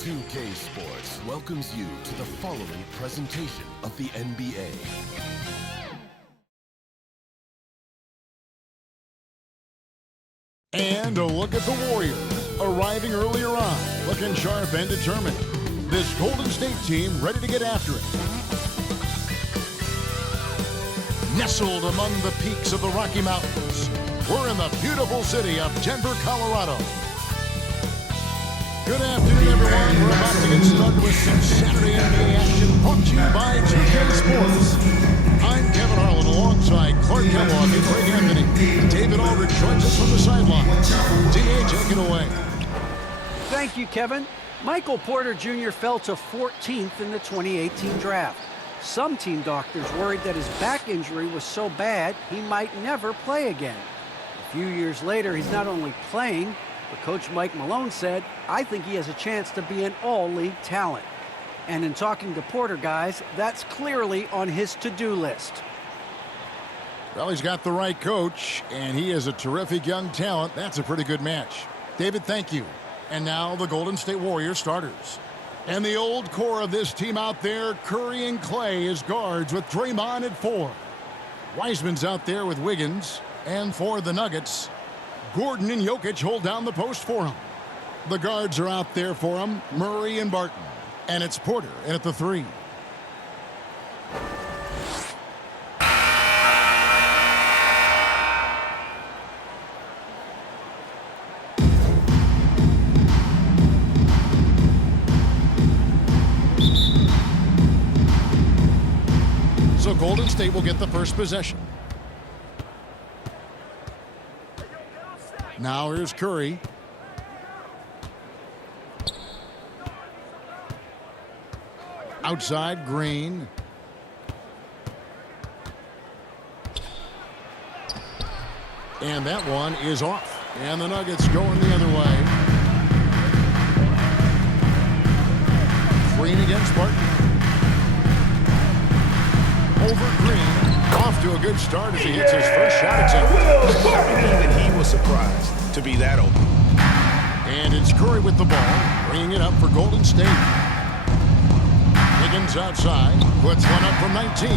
2K Sports welcomes you to the following presentation of the NBA. And a look at the Warriors, arriving earlier on, looking sharp and determined. This Golden State team ready to get after it. Nestled among the peaks of the Rocky Mountains, we're in the beautiful city of Denver, Colorado. Good afternoon, everyone. We're about to get started with some Saturday NBA action brought to you by 2K Sports. I'm Kevin Harlan alongside Clark Kellogg and Greg Anthony. David Aldridge joins us from the sidelines. DA, take it away. Thank you, Kevin. Michael Porter Jr. fell to 14th in the 2018 draft. Some team doctors worried that his back injury was so bad he might never play again. A few years later, he's not only playing, but Coach Mike Malone said, I think he has a chance to be an all-league talent. And in talking to Porter, guys, that's clearly on his to-do list. Well, he's got the right coach, and he is a terrific young talent. That's a pretty good match. David, thank you. And now the Golden State Warriors starters. And the old core of this team out there, Curry and Clay as guards with Draymond at 4. Wiseman's out there with Wiggins. And for the Nuggets, Gordon and Jokic hold down the post for him. The guards are out there for him, Murray and Barton. And it's Porter in at the 3. So Golden State will get the first possession. Now here's Curry. Outside, Green. And that one is off. And the Nuggets going the other way. Green against Barton. Over Green. Off to a good start as he hits his first shot attempt. Even he was surprised to be that open. And it's Curry with the ball, bringing it up for Golden State. Wiggins outside, puts one up from 19.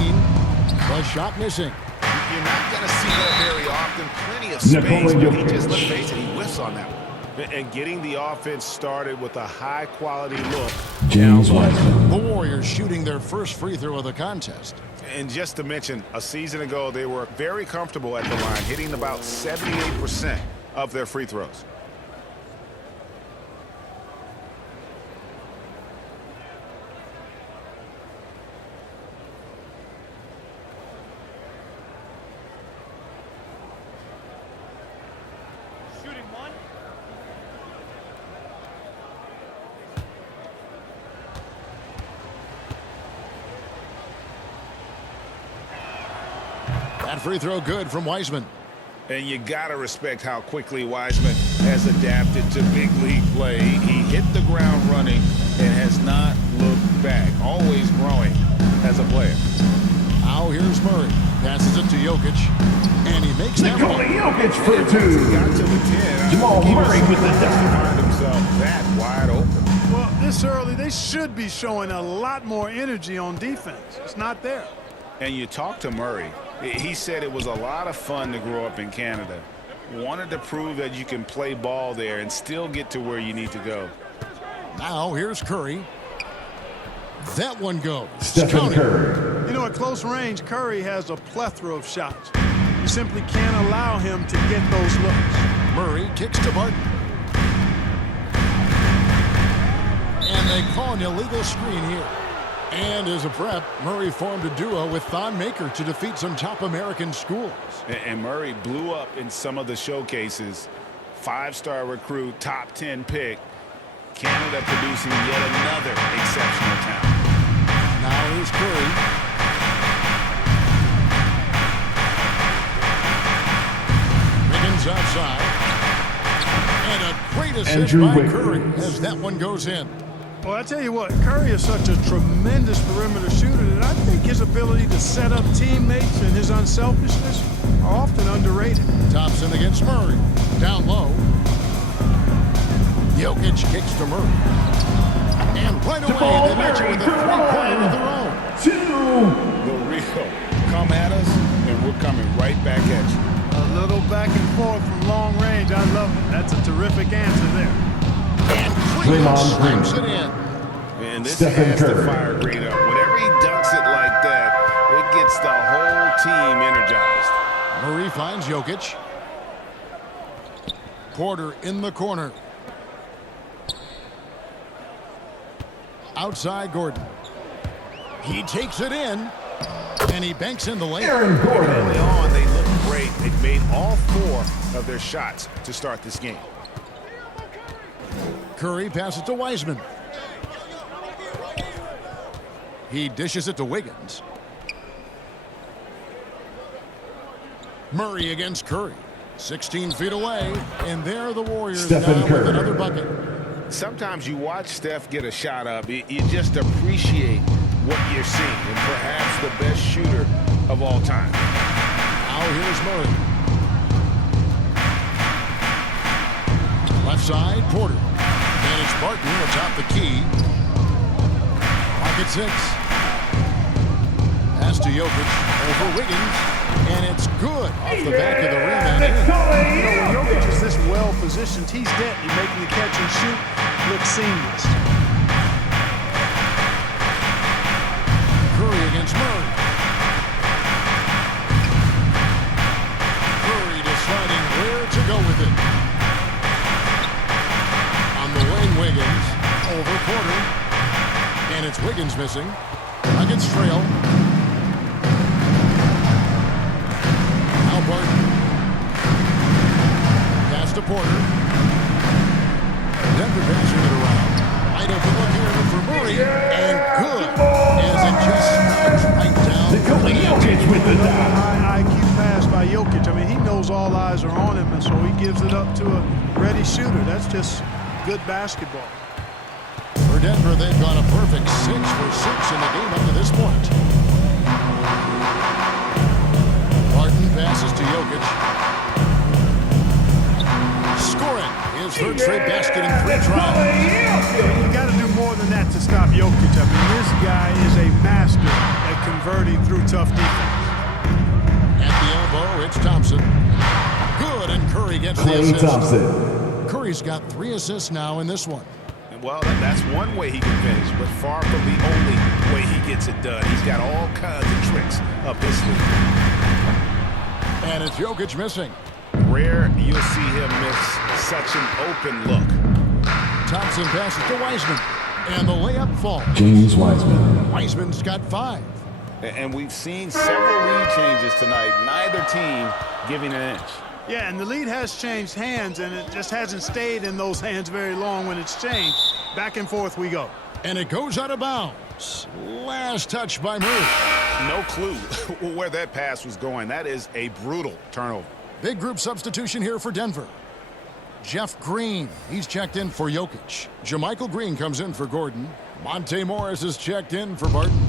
The shot missing. You're not going to see that very often. Plenty of space, but he just, let's face it, he whiffs on that one. And getting the offense started with a high-quality look. James Wiseman. The Warriors shooting their first free throw of the contest. And just to mention, a season ago, they were very comfortable at the line, hitting about 78% of their free throws. That free throw good from Wiseman. And you got to respect how quickly Wiseman has adapted to big league play. He hit the ground running and has not looked back, always growing as a player. Now here's Murray. Passes it to Jokic. And he makes that one. Jokic for 2. He got to the 10. Jamal Murray with the dunk. Find himself that wide open. Well, this early, they should be showing a lot more energy on defense. It's not there. And you talk to Murray. He said it was a lot of fun to grow up in Canada. Wanted to prove that you can play ball there and still get to where you need to go. Now here's Curry. That one goes. Stephen Curry. You know, at close range, Curry has a plethora of shots. You simply can't allow him to get those looks. Murray kicks to Barton. And they call an illegal screen here. And as a prep, Murray formed a duo with Thon Maker to defeat some top American schools. And Murray blew up in some of the showcases. 5-star recruit, top 10 pick. Canada producing yet another exceptional talent. Now here's Curry. assist Andrew by Wiggins. Curry as that one goes in. Well, I tell you what, Curry is such a tremendous perimeter shooter that I think his ability to set up teammates and his unselfishness are often underrated. Thompson against Murray. Down low. Jokic kicks to Murray. And right away, ball, they match it with a Murray, three-pointer of their own. 2. The real. Come at us, and we're coming right back at you. A little back and forth from long range. I love it. That's a terrific answer there. And Cleveland Draymond slams Green. it in. And this Stephen has to Curry. fire Green up. Whenever he dunks it like that, it gets the whole team energized. Murray finds Jokic. Porter in the corner. Outside Gordon. He takes it in. And he banks in the layup. Aaron Gordon. Early on, they looked great. They've made all 4 of their shots to start this game. Curry passes to Wiseman. He dishes it to Wiggins. Murray against Curry. 16 feet away. And there the Warriors Stephen now Curry. with another bucket. Sometimes you watch Steph get a shot up. You just appreciate what you're seeing. And perhaps the best shooter of all time. Now here's Murray. Left side, Porter. And it's Barton atop the key. Pocket 6. Pass to Jokic over Wiggins. And it's good off the back of the rim and in. You know, when Jokic is this well positioned, he's deadly, making the catch and shoot look seamless. Curry against Murray. Curry deciding where to go with it. On the wing, Wiggins. Over Porter. And it's Wiggins missing. Nuggets trail. Now Barton. Pass to Porter. Denver passing it around. Wide open look here for Murray. And good. As it just slides right down. Nikola Jokic with the dot. High IQ pass by Jokic. I mean, he knows all eyes are on him, and so he gives it up to a ready shooter. That's just good basketball. For Denver, they've gone a perfect 6 for 6 in the game up to this point. Barton passes to Jokic. Scoring his third straight basket in 3 tries. You got to do more than that to stop Jokic. I mean, this guy is a master at converting through tough defense. At the elbow, it's Thompson. Good, and Curry gets the Klay assist. Thompson. Curry's got 3 assists now in this one. Well, that's one way he can finish, but far from the only way he gets it done. He's got all kinds of tricks up his sleeve. And it's Jokic missing. Rare you'll see him miss such an open look. Thompson passes to Wiseman. And the layup falls. James Wiseman. Wiseman's got 5. And we've seen several lead changes tonight. Neither team giving an inch. Yeah, and the lead has changed hands, and it just hasn't stayed in those hands very long when it's changed. Back and forth we go. And it goes out of bounds. Last touch by Murray. No clue where that pass was going. That is a brutal turnover. Big group substitution here for Denver. Jeff Green, he's checked in for Jokic. JaMychal Green comes in for Gordon. Monte Morris is checked in for Barton.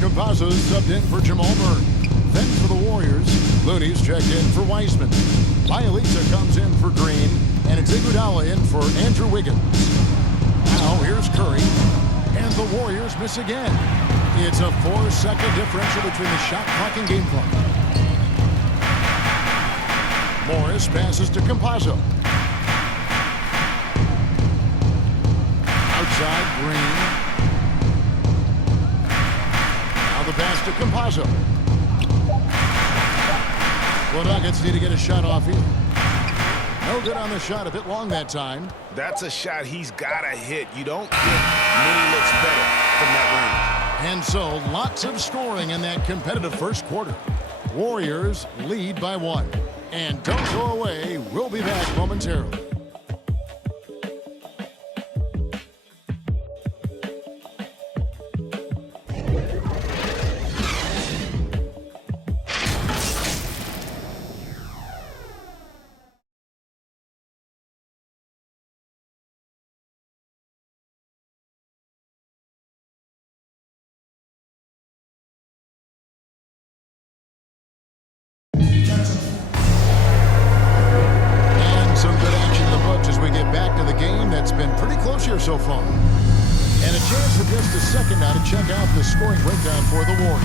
Campazzo's subbed in for Jamal Murray. Then for the Warriors, Looney's checked in for Wiseman. Bielitsa comes in for Green. And it's Iguodala in for Andrew Wiggins. Now here's Curry. And the Warriors miss again. It's a 4-second differential between the shot clock and game clock. Morris passes to Campazzo. Outside, Green. Now the pass to Campazzo. The Nuggets need to get a shot off here. No good on the shot, a bit long that time. That's a shot he's got to hit. You don't get many looks better from that range. And so, lots of scoring in that competitive first quarter. Warriors lead by 1. And don't go away, we'll be back momentarily. scoring breakdown for the Warriors.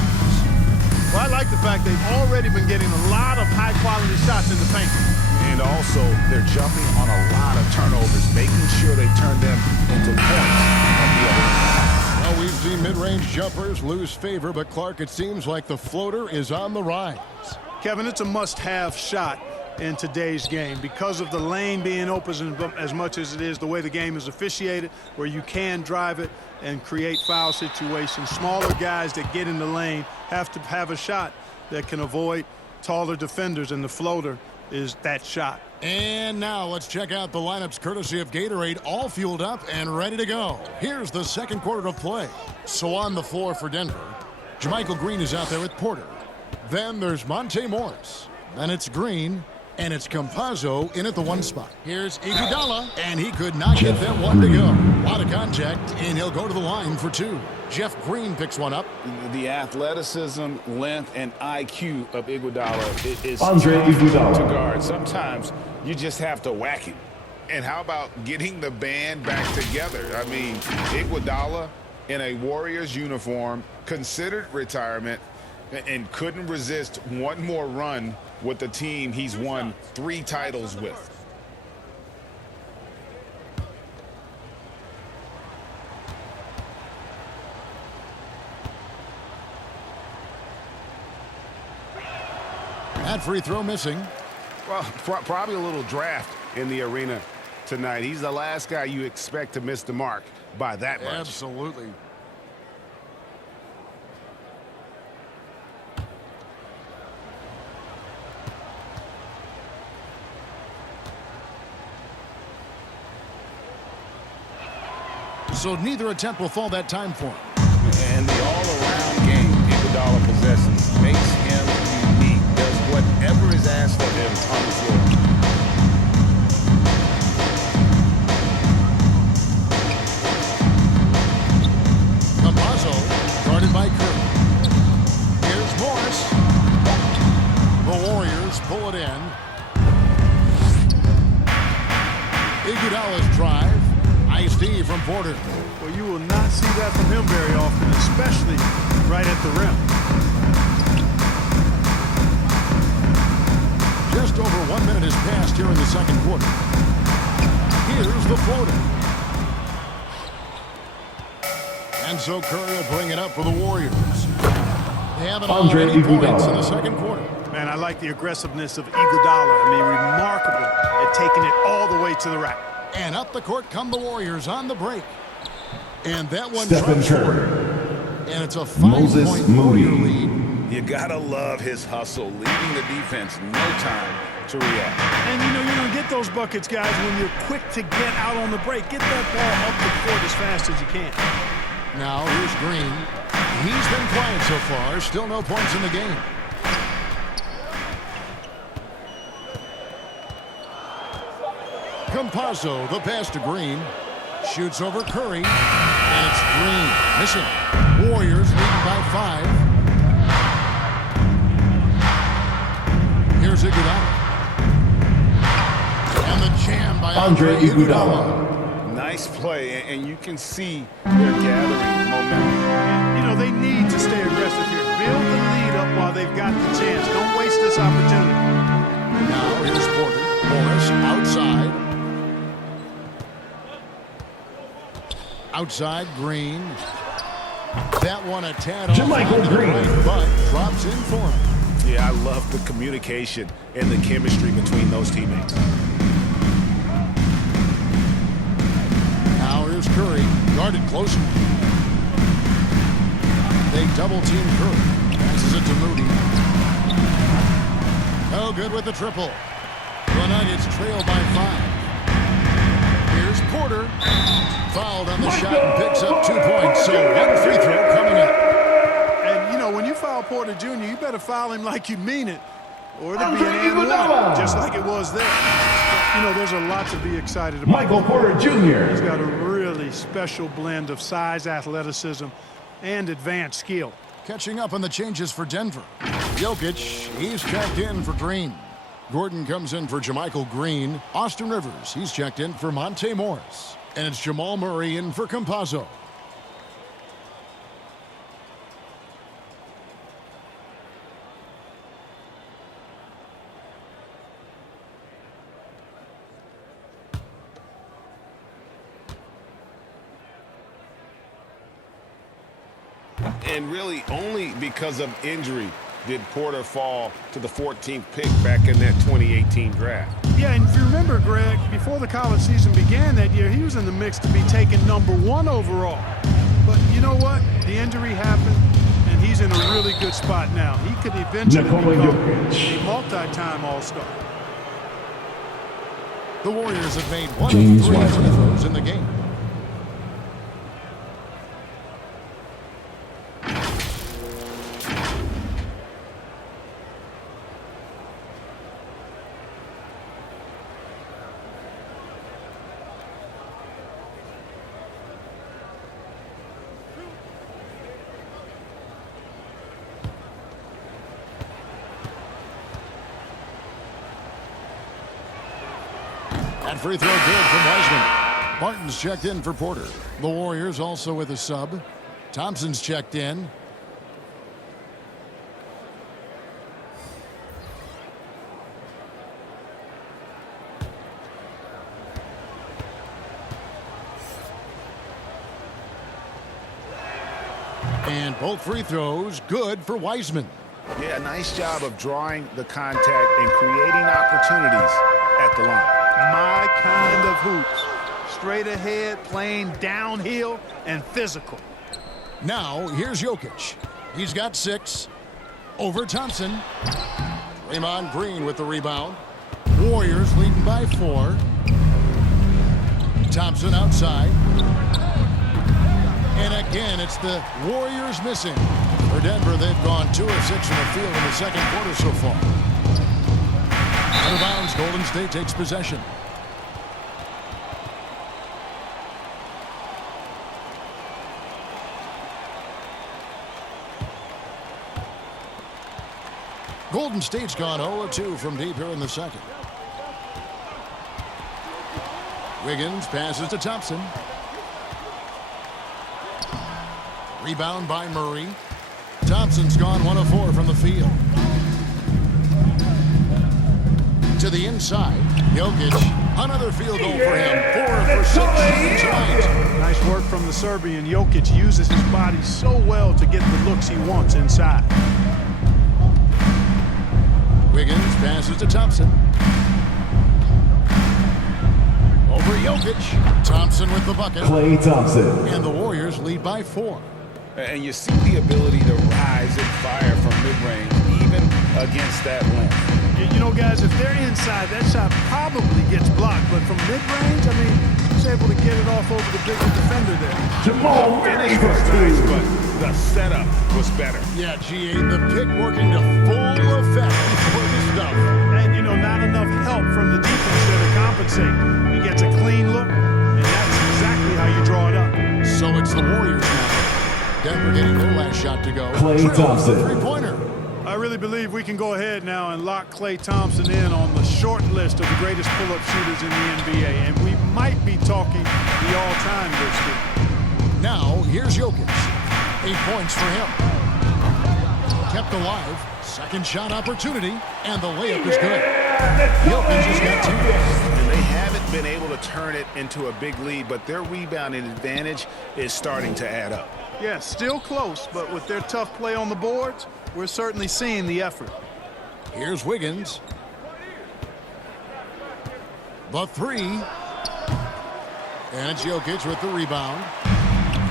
Well, I like the fact they've already been getting a lot of high-quality shots in the paint. And also, they're jumping on a lot of turnovers, making sure they turn them into points on the other end. Well, we've seen mid-range jumpers lose favor, but Clark, it seems like the floater is on the rise. Kevin, it's a must-have shot in today's game because of the lane being open as much as it is, the way the game is officiated, where you can drive it and create foul situations. Smaller guys that get in the lane have to have a shot that can avoid taller defenders, and the floater is that shot. And now let's check out the lineups courtesy of Gatorade, all fueled up and ready to go. Here's the second quarter of play. So on the floor for Denver, JaMychal Green is out there with Porter. Then there's Monte Morris. Then it's Green. And it's Campazzo in at the one spot. Here's Iguodala, and he could not get that one to go. A lot of contact, and he'll go to the line for two. Jeff Green picks one up. The athleticism, length, and IQ of Iguodala is Andre tough Iguodala. to guard. Sometimes you just have to whack him. And how about getting the band back together? I mean, Iguodala in a Warriors uniform, considered retirement, and couldn't resist one more run with the team he's won 3 titles with. That free throw missing. Well, probably a little draft in the arena tonight. He's the last guy you expect to miss the mark by that much. Absolutely. So neither attempt will fall that time for him. And the all-around game Iguodala possesses makes him unique. Does whatever is asked of him on the floor. Campazzo, guarded by Curry. Here's Morris. The Warriors pull it in. Iguodala's drive. Nice D from Porter. Well, you will not see that from him very often, especially right at the rim. Just over 1 minute has passed here in the second quarter. Here's the floater. And so Curry will bring it up for the Warriors. They haven't Andre allowed any Iguodala. points in the second quarter. Man, I like the aggressiveness of Iguodala. I mean, remarkable at taking it all the way to the rack. And up the court come the Warriors on the break. And that one Stephen drops Curry. forward. And it's a Moses 5-point Warrior Moody. lead. You gotta love his hustle, leaving the defense no time to react. And you know you're going to get those buckets, guys, when you're quick to get out on the break. Get that ball up the court as fast as you can. Now here's Green. He's been quiet so far. Still no points in the game. Campazzo, the pass to Green. Shoots over Curry. And it's Green. Missing. Warriors leading by 5. Here's Iguodala. And the jam by Andre Iguodala. Nice play, and you can see they're gathering momentum. And, you know, they need to stay aggressive here. Build the lead up while they've got the chance. Don't waste this opportunity. Now here's Porter. Morris outside. Outside, Green. That one a tad off JaMychal on the Green. right, but drops in for him. Yeah, I love the communication and the chemistry between those teammates. Now here's Curry, guarded closer. They double-team Curry. Passes it to Moody. No good with the triple. The Nuggets trail by 5. Here's Porter. Fouled on the shot and picks up 2 points. So one free throw coming up. And, you know, when you foul Porter Jr., you better foul him like you mean it, or it'll be Andre an and Iguodala. one, just like it was there. You know, there's a lot to be excited about. Michael Porter He's Jr. got a really special blend of size, athleticism, and advanced skill. Catching up on the changes for Denver. Jokic, he's checked in for Green. Gordon comes in for JaMychal Green. Austin Rivers, he's checked in for Monte Morris. And it's Jamal Murray in for Campazzo. And really only because of injury did Porter fall to the 14th pick back in that 2018 draft. Yeah, and if you remember, Greg, before the college season began that year, he was in the mix to be taken #1 overall. But you know what? The injury happened, and he's in a really good spot now. He could eventually become a multi-time All-Star. The Warriors have made one James of 3 free Wiseman. throws in the game. That free throw good from Wiseman. Martin's checked in for Porter. The Warriors also with a sub. Thompson's checked in. And both free throws good for Wiseman. Yeah, nice job of drawing the contact and creating opportunities at the line. My kind of hoops. Straight ahead, playing downhill, and physical. Now, here's Jokic. He's got 6. Over Thompson. Draymond Green with the rebound. Warriors leading by 4. Thompson outside. And again, it's the Warriors missing. For Denver, they've gone 2 of 6 from the field in the second quarter so far. Out of bounds, Golden State takes possession. Golden State's gone 0-2 from deep here in the second. Wiggins passes to Thompson. Rebound by Murray. Thompson's gone 1 of 4 from the field. To the inside. Jokic, another field goal for him. 4 for 6 tonight. Nice work from the Serbian. Jokic uses his body so well to get the looks he wants inside. Wiggins passes to Thompson. Over Jokic. Thompson with the bucket. Klay Thompson. And the Warriors lead by 4. And you see the ability to rise and fire from mid-range, even against that length. You know, guys, if they're inside, that shot probably gets blocked. But from mid-range, I mean, he's able to get it off over the bigger defender there. Jamal Finish Murray was for nice, 2. but the setup was better. Yeah, G8, the pick working to full effect before the stuff. And, you know, not enough help from the defense there to compensate. He gets a clean look, and that's exactly how you draw it up. So it's the Warriors now. Denver getting their last shot to go. Klay Drills the Thompson. three-pointer. I really believe we can go ahead now and lock Klay Thompson in on the short list of the greatest pull-up shooters in the NBA, and we might be talking the all-time list here. Now, here's Jokic. 8 points for him. Kept alive. Second shot opportunity, and the layup is good. Jokic has got 2. And they haven't been able to turn it into a big lead, but their rebounding advantage is starting to add up. Yeah, still close, but with their tough play on the boards, we're certainly seeing the effort. Here's Wiggins. The 3. And it's Jokic with the rebound.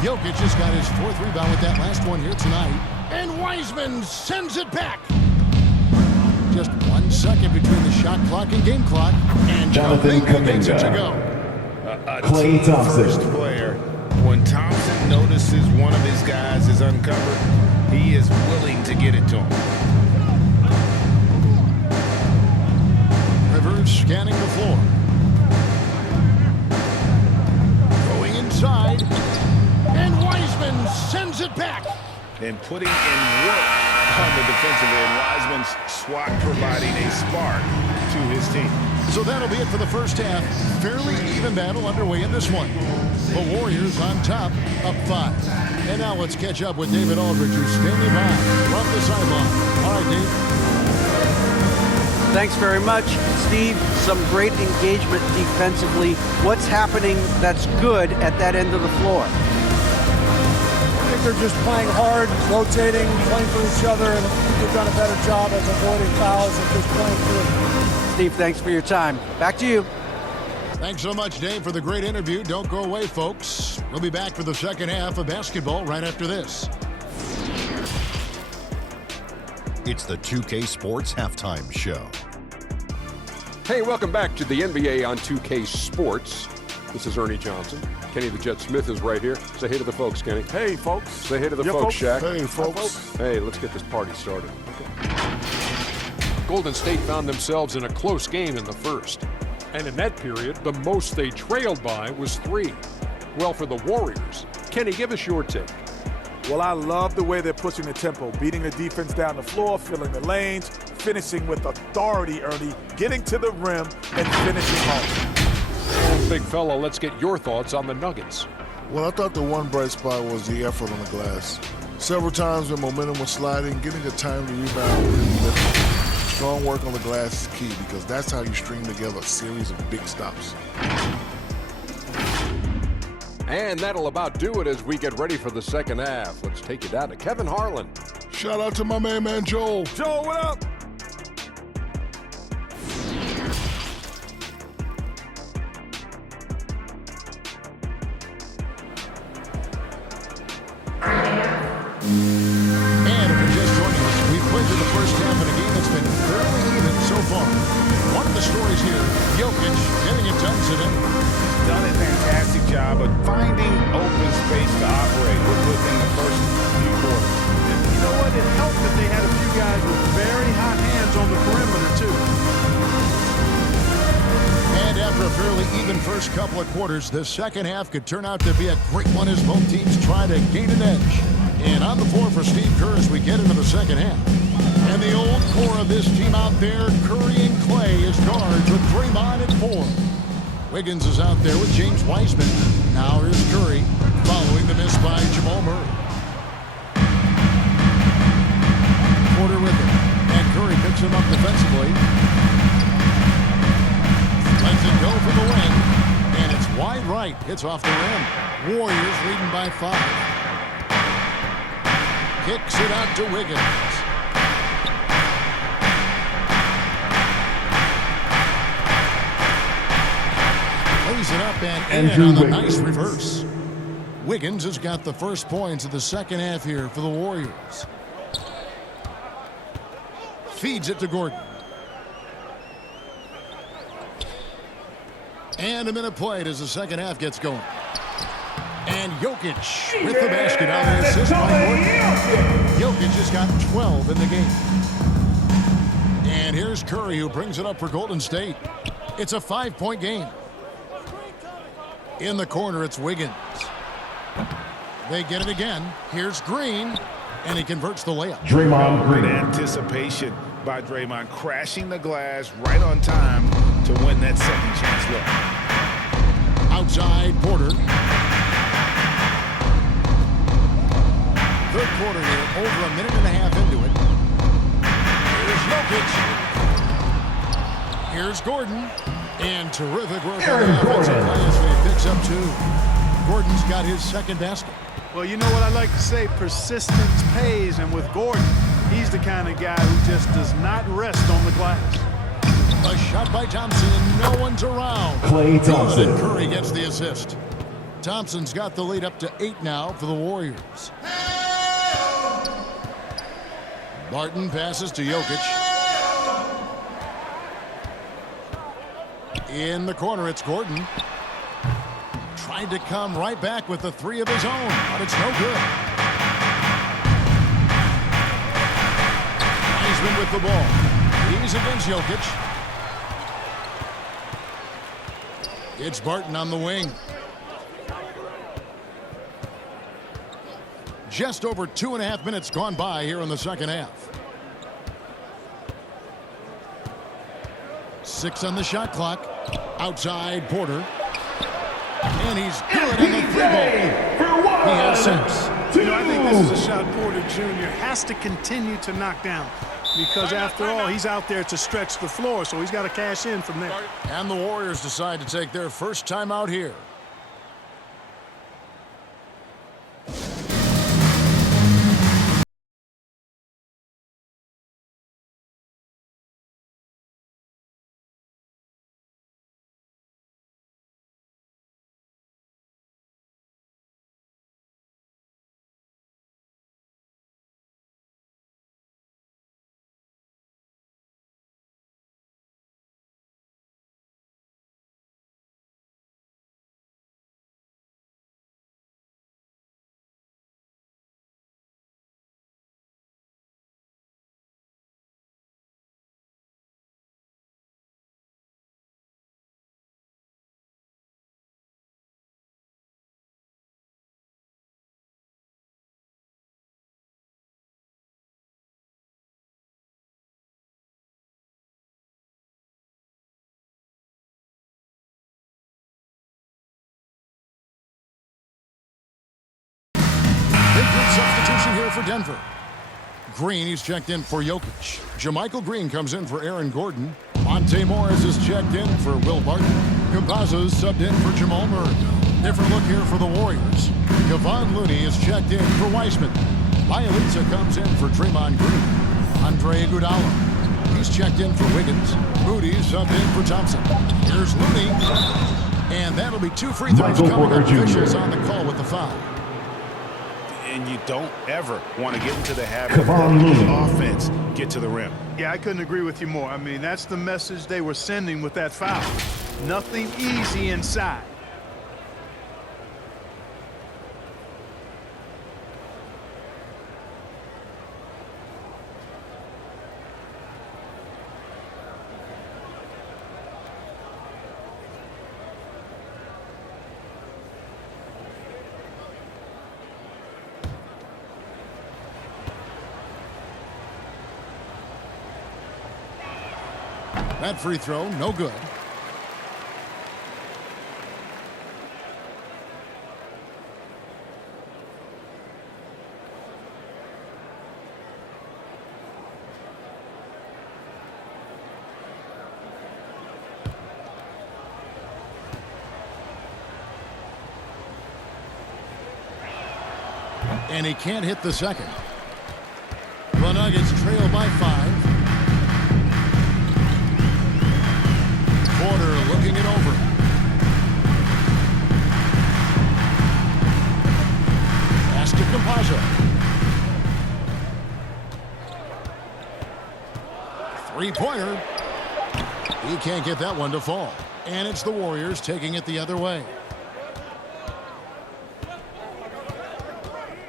Jokic just got his 4th rebound with that last one here tonight. And Wiseman sends it back. Just 1 second between the shot clock and game clock. And Jonathan gets it to Kuminga. go. A Klay team Thompson. first player. When Thompson notices one of his guys is uncovered, he is willing to get it to him. Rivers scanning the floor. Going inside. And Wiseman sends it back. And putting in work on the defensive end, Wiseman's swat providing a spark to his team. So that'll be it for the first half. Fairly even battle underway in this one. The Warriors on top, up 5. And now let's catch up with David Aldridge, who's standing by from the sideline. All right, Dave. Thanks very much, Steve. Some great engagement defensively. What's happening that's good at that end of the floor? think they're just playing hard, rotating, playing for each other, and they've done a better job of avoiding fouls and just playing through. Steve, thanks for your time. Back to you. Thanks so much, Dave, for the great interview. Don't go away, folks. We'll be back for the second half of basketball right after this. It's the 2K Sports Halftime Show. Hey, welcome back to the NBA on 2K Sports. This is Ernie Johnson. Kenny the Jet Smith is right here. Say hey to the folks, Kenny. Hey, folks. Say hey to the folks, Shaq. Hey, folks. Hey, let's get this party started. Okay. Golden State found themselves in a close game in the first. And in that period, the most they trailed by was 3. Well, for the Warriors, Kenny, give us your take. Well, I love the way they're pushing the tempo, beating the defense down the floor, filling the lanes, finishing with authority, Ernie, getting to the rim and finishing home. Big fella, let's get your thoughts on the Nuggets. Well, I thought the one bright spot was the effort on the glass. Several times when momentum was sliding, getting a timely rebound really lifted. Strong work on the glass is key because that's how you string together a series of big stops. And that'll about do it as we get ready for the second half. Let's take you down to Kevin Harlan. Shout out to my man Joel. Joel, what up? And if you're just joining us, we've played through the first half of a game that's been fairly even so far. One of the stories here, Jokic getting it done today. Done a fantastic job of finding open space to operate within the first few quarters. And you know what? It helped that they had a few guys with very hot hands on the perimeter, too. And after a fairly even first couple of quarters, the second half could turn out to be a great one as both teams try to gain an edge. And on the floor for Steve Kerr as we get into the second half. And the old core of this team out there, Curry and Clay as guards with Draymond at 4. Wiggins is out there with James Wiseman. Now here's Curry following the miss by Jamal Murray. Porter with him. And Curry picks him up defensively. Lets it go for the win. And it's wide right. Hits off the rim. Warriors leading by 5. Kicks it out to Wiggins. Lays it up and in on a nice reverse. Wiggins has got the first points of the second half here for the Warriors. Feeds it to Gordon. And a minute played as the second half gets going. And Jokic with the basket on the assist by Gordon. Jokic has got 12 in the game. And here's Curry who brings it up for Golden State. It's a 5-point game. In the corner, it's Wiggins. They get it again. Here's Green, and he converts the layup. Draymond Green. Anticipation by Draymond, crashing the glass right on time to win that second chance look. Outside, Porter. Third quarter here, over a minute and a half into it. Here's Jokic. Here's Gordon. And terrific work on the offensive glass, and he picks up 2. Gordon's got his second basket. Well, you know what I like to say? Persistence pays, and with Gordon, he's the kind of guy who just does not rest on the glass. A shot by Thompson, and no one's around. Klay Thompson. And Curry gets the assist. Thompson's got the lead up to 8 now for the Warriors. Barton passes to Jokic. In the corner, it's Gordon. Tried to come right back with the 3 of his own, but it's no good. Wiseman with the ball. He's against Jokic. It's Barton on the wing. Just over 2.5 minutes gone by here in the second half. 6 on the shot clock. Outside, Porter. And he's good on the 3-ball. He has 6. You know, I think this is a shot Porter Jr. has to continue to knock down because, after all, he's out there to stretch the floor, so he's got to cash in from there. And the Warriors decide to take their first time out here. for Denver. Green, he's checked in for Jokic. JaMychal Green comes in for Aaron Gordon. Monte Morris is checked in for Will Barton. Campazzo's subbed in for Jamal Murray. Different look here for the Warriors. Kevon Looney is checked in for Weissman. Bielitsa comes in for Draymond Green. Andre Iguodala, he's checked in for Wiggins. Moody's subbed in for Thompson. Here's Looney. And that'll be 2 free throws coming up. Officials on the call with the foul. And you don't ever want to get into the habit of letting the offense get to the rim. Yeah, I couldn't agree with you more. I mean, that's the message they were sending with that foul. Nothing easy inside. That free throw, no good. And he can't hit the second. The Nuggets trail by 5. Porter looking it over. Pass to Campazzo. 3-pointer. He can't get that one to fall. And it's the Warriors taking it the other way.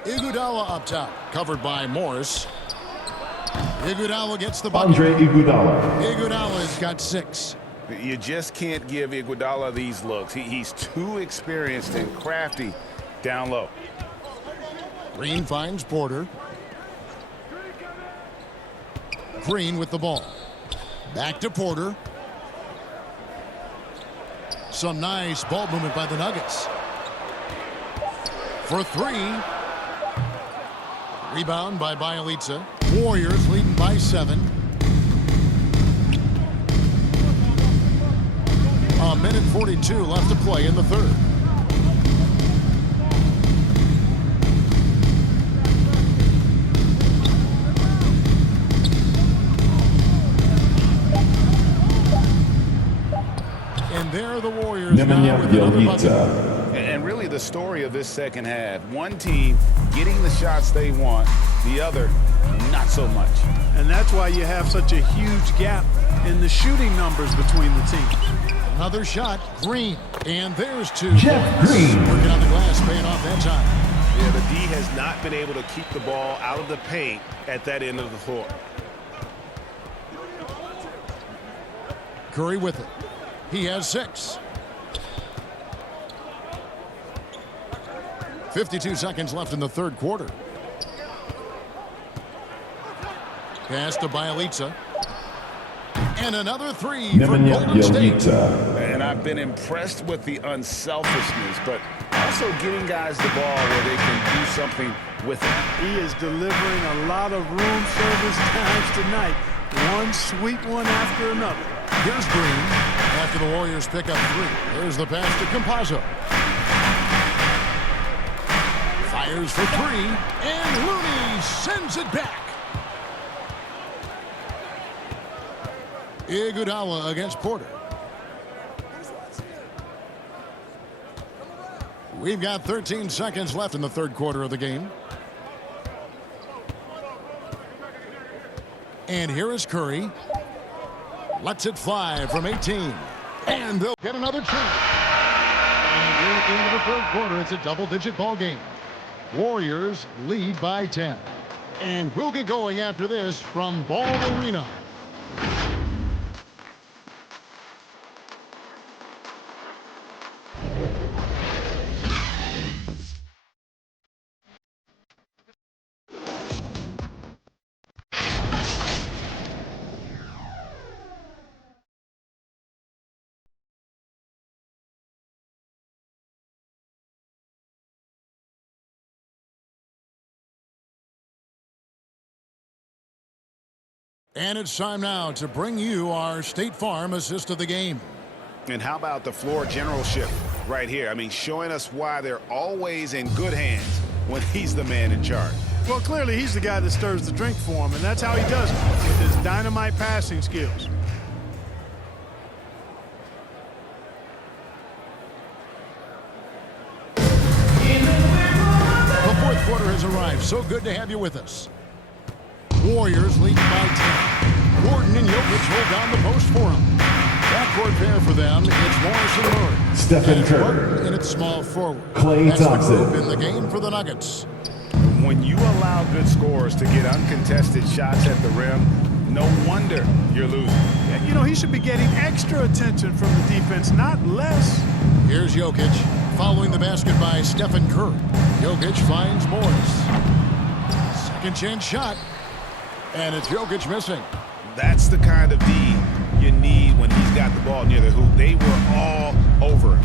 Iguodala up top, covered by Morris. Iguodala gets the bucket. Andre Iguodala. Iguodala's got 6. You just can't give Iguodala these looks. He's too experienced and crafty down low. Green finds Porter. Green with the ball. Back to Porter. Some nice ball movement by the Nuggets. For 3. Rebound by Bielitsa. Warriors leading by 7. A minute 42 left to play in the third. And there are the Warriors now with another bucket. And really the story of this second half, one team getting the shots they want, the other not so much. And that's why you have such a huge gap in the shooting numbers between the teams. Another shot, Green. And there's 2. Jeff Green. Working on the glass, paying off that time. Yeah, the D has not been able to keep the ball out of the paint at that end of the floor. Curry with it. He has 6. 52 seconds left in the third quarter. Pass to Bielitsa. And another 3 for Golden State. And I've been impressed with the unselfishness, but also getting guys the ball where they can do something with it. He is delivering a lot of room service times tonight. One sweet one after another. Here's Green after the Warriors pick up 3. There's the pass to Campazzo. Fires for 3, and Looney sends it back. Iguodala against Porter. We've got 13 seconds left in the third quarter of the game. And here is Curry. Lets it fly from 18. And they'll get another chance. And we're into the third quarter. It's a double-digit ball game. Warriors lead by 10. And we'll get going after this from Ball Arena. And it's time now to bring you our State Farm assist of the game. And how about the floor generalship right here? I mean, showing us why they're always in good hands when he's the man in charge. Well, clearly he's the guy that stirs the drink for him, and that's how he does it, with his dynamite passing skills. The fourth quarter has arrived. So good to have you with us. Warriors leading by 10. Gordon and Jokic hold down the post for him. Backcourt pair for them. It's Morris and Murray. Stephen and Curry. And it's small forward. Klay That's Thompson. the group in the game for the Nuggets. When you allow good scorers to get uncontested shots at the rim, no wonder you're losing. You know, he should be getting extra attention from the defense, not less. Here's Jokic. Following the basket by Stephen Curry. Jokic finds Morris. Second chance shot. And it's Jokic missing. That's the kind of D you need when he's got the ball near the hoop. They were all over him.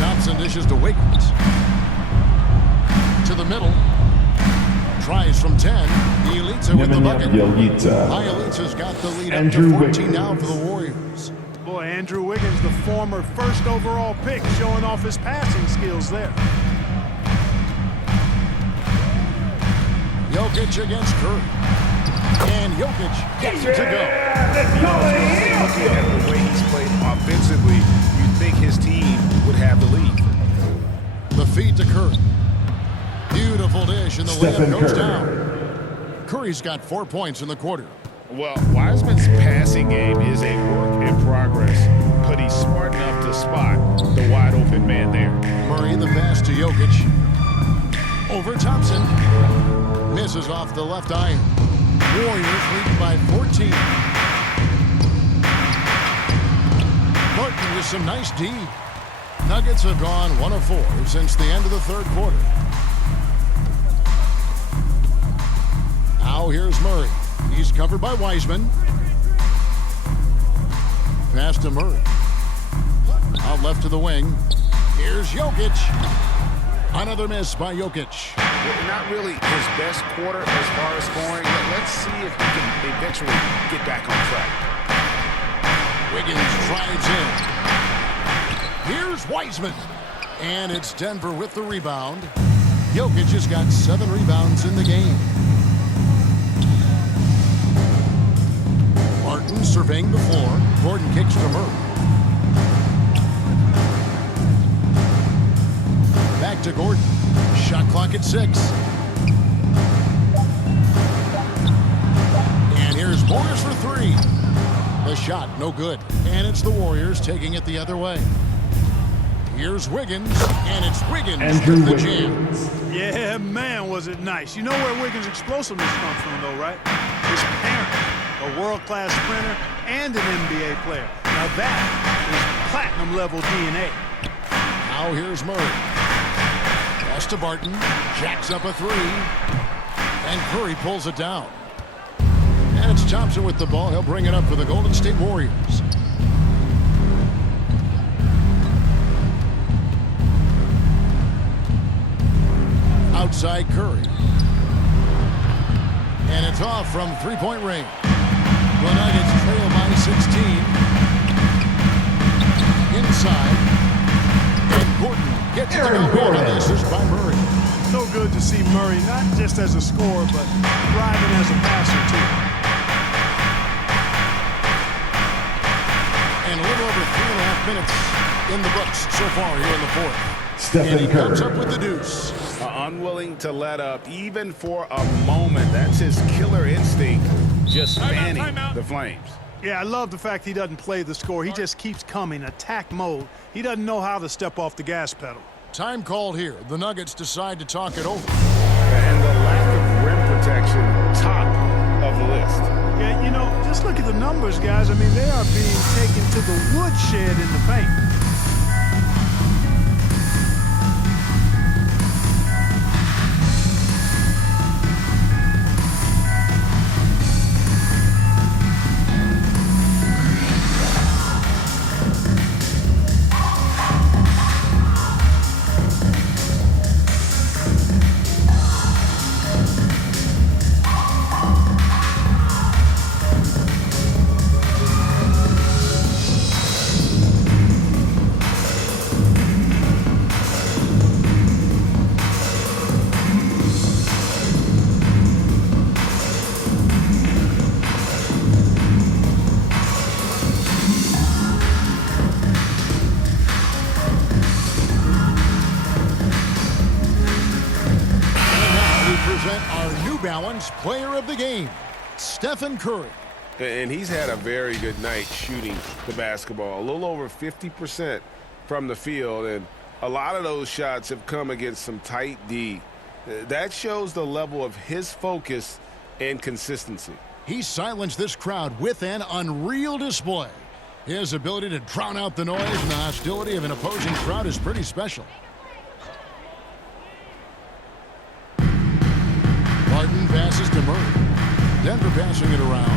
Thompson dishes to Wiggins. To the middle. Tries from 10. Bielitsa with the bucket. Bielitsa's got the lead up to 14 now for the Warriors. Boy, Andrew Wiggins, the former first overall pick, showing off his passing skills there. Jokic against Curry. And Jokic gets it to go. Looking at the way he's played offensively, you'd think his team would have the lead. The feed to Curry. Beautiful dish, and the layup goes down. Curry's got 4 points in the quarter. Well, Wiseman's passing game is a work in progress, but he's smart enough to spot the wide open man there. Murray the pass to Jokic. Over Thompson. Misses off the left iron. Warriors lead by 14. Martin with some nice D. Nuggets have gone 1 of 4 since the end of the third quarter. Now here's Murray. He's covered by Wiseman. Pass to Murray. Out left to the wing. Here's Jokic. Another miss by Jokic. Not really his best quarter as far as scoring. Let's see if he can eventually get back on track. Wiggins drives in. Here's Wiseman. And it's Denver with the rebound. Jokic has got 7 rebounds in the game. Martin surveying the floor. Gordon kicks to Murray. Back to Gordon. Shot clock at 6. And here's Morris for 3. The shot, no good. And it's the Warriors taking it the other way. Here's Wiggins, and it's Wiggins with the jam. Yeah, man, was it nice. You know where Wiggins' explosiveness comes from, though, right? His parent, a world-class sprinter and an NBA player. Now that is platinum-level DNA. Now here's Murray. Pass to Barton. Jacks up a 3. And Curry pulls it down. And it's Thompson with the ball. He'll bring it up for the Golden State Warriors. Outside Curry. And it's off from three-point range. The Nuggets trail by 16. Inside. And Gordon gets it to go. And this is by Murray. So good to see Murray, not just as a scorer, but thriving as a passer, too. And a little over 3.5 minutes in the books so far here in the fourth. And he comes up with the deuce. Unwilling to let up even for a moment. That's his killer instinct, just fanning the flames. Yeah, I love the fact he doesn't play the score. He just keeps coming, attack mode. He doesn't know how to step off the gas pedal. Time called here. The Nuggets decide to talk it over. And the lack of rim protection, top of the list. Yeah, you know, just look at the numbers, guys. I mean, they are being taken to the woodshed in the paint. Challenge Player of the Game, Stephen Curry. And he's had a very good night shooting the basketball. A little over 50% from the field, and a lot of those shots have come against some tight D. That shows the level of his focus and consistency. He silenced this crowd with an unreal display. His ability to drown out the noise and the hostility of an opposing crowd is pretty special. Martin passes to Murray. Denver passing it around.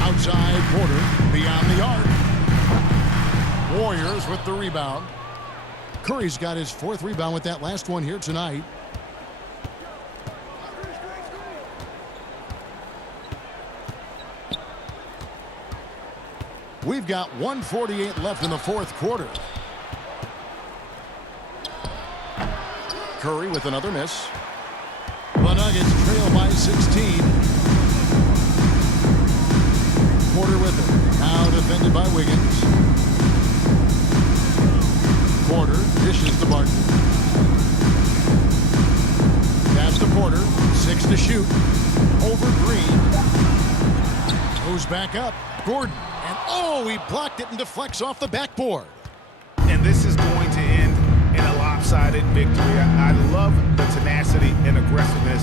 Outside Porter, beyond the arc. Warriors with the rebound. Curry's got his 4th rebound with that last one here tonight. We've got 1:48 left in the 4th quarter. Curry with another miss. The Nuggets trail by 16. Porter with it. Now defended by Wiggins. Porter dishes to Barton. Pass to Porter. 6 to shoot. Over Green. Goes back up. Gordon. And oh, he blocked it and deflects off the backboard. And this is going to end in a lopsided victory. I love the tenacity and aggressiveness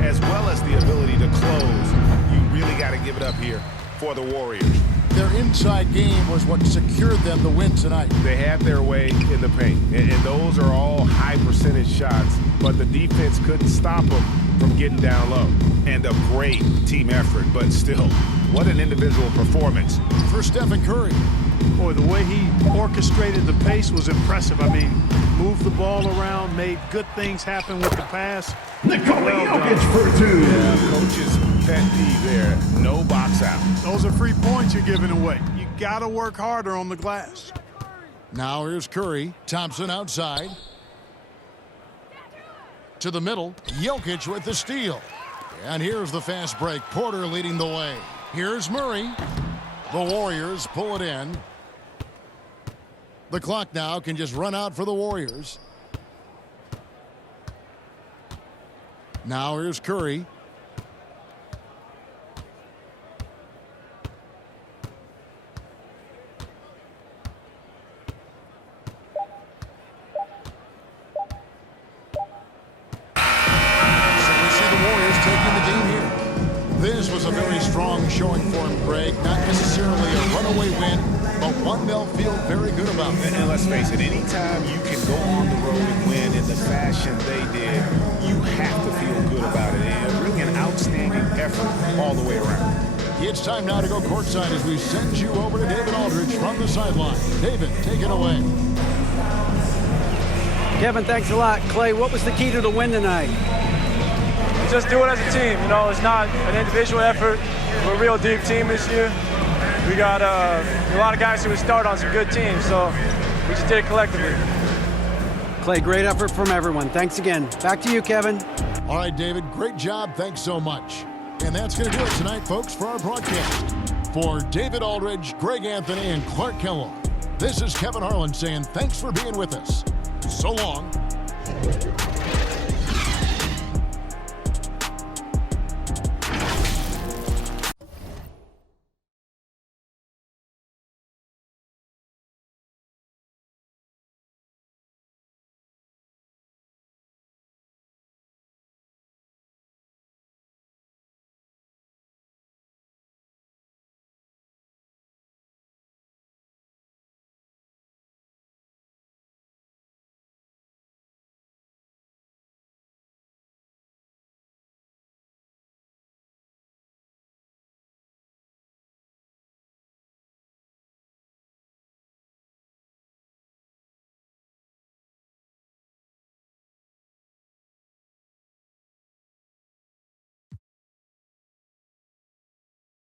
as well as the ability to close. You really got to give it up here for the Warriors. Their inside game was what secured them the win tonight. They had their way in the paint, and those are all high percentage shots, but the defense couldn't stop them from getting down low. And a great team effort, but still, what an individual performance for Stephen Curry. Boy, the way he orchestrated the pace was impressive. I mean, moved the ball around, made good things happen with the pass. Nikola Jokic for 2. Yeah, coach's pet peeve there. No box out. Those are free points you're giving away. You got to work harder on the glass. Now here's Curry. Thompson outside. To the middle. Jokic with the steal. And here's the fast break. Porter leading the way. Here's Murray. The Warriors pull it in. The clock now can just run out for the Warriors. Now here's Curry. This was a very strong showing for him, Greg. Not necessarily a runaway win, but one they'll feel very good about. And let's face it, anytime you can go on the road and win in the fashion they did, you have to feel good about it. And really an outstanding effort all the way around. It's time now to go courtside as we send you over to David Aldridge from the sideline. David, take it away. Kevin, thanks a lot. Clay, what was the key to the win tonight? Just do it as a team. You know, it's not an individual effort. We're a real deep team this year. We got a lot of guys who would start on some good teams, so we just did it collectively. Clay, great effort from everyone. Thanks again. Back to you, Kevin. All right, David, great job. Thanks so much. And that's going to do it tonight, folks, for our broadcast. For David Aldridge, Greg Anthony, and Clark Kellogg, this is Kevin Harlan saying thanks for being with us. So long.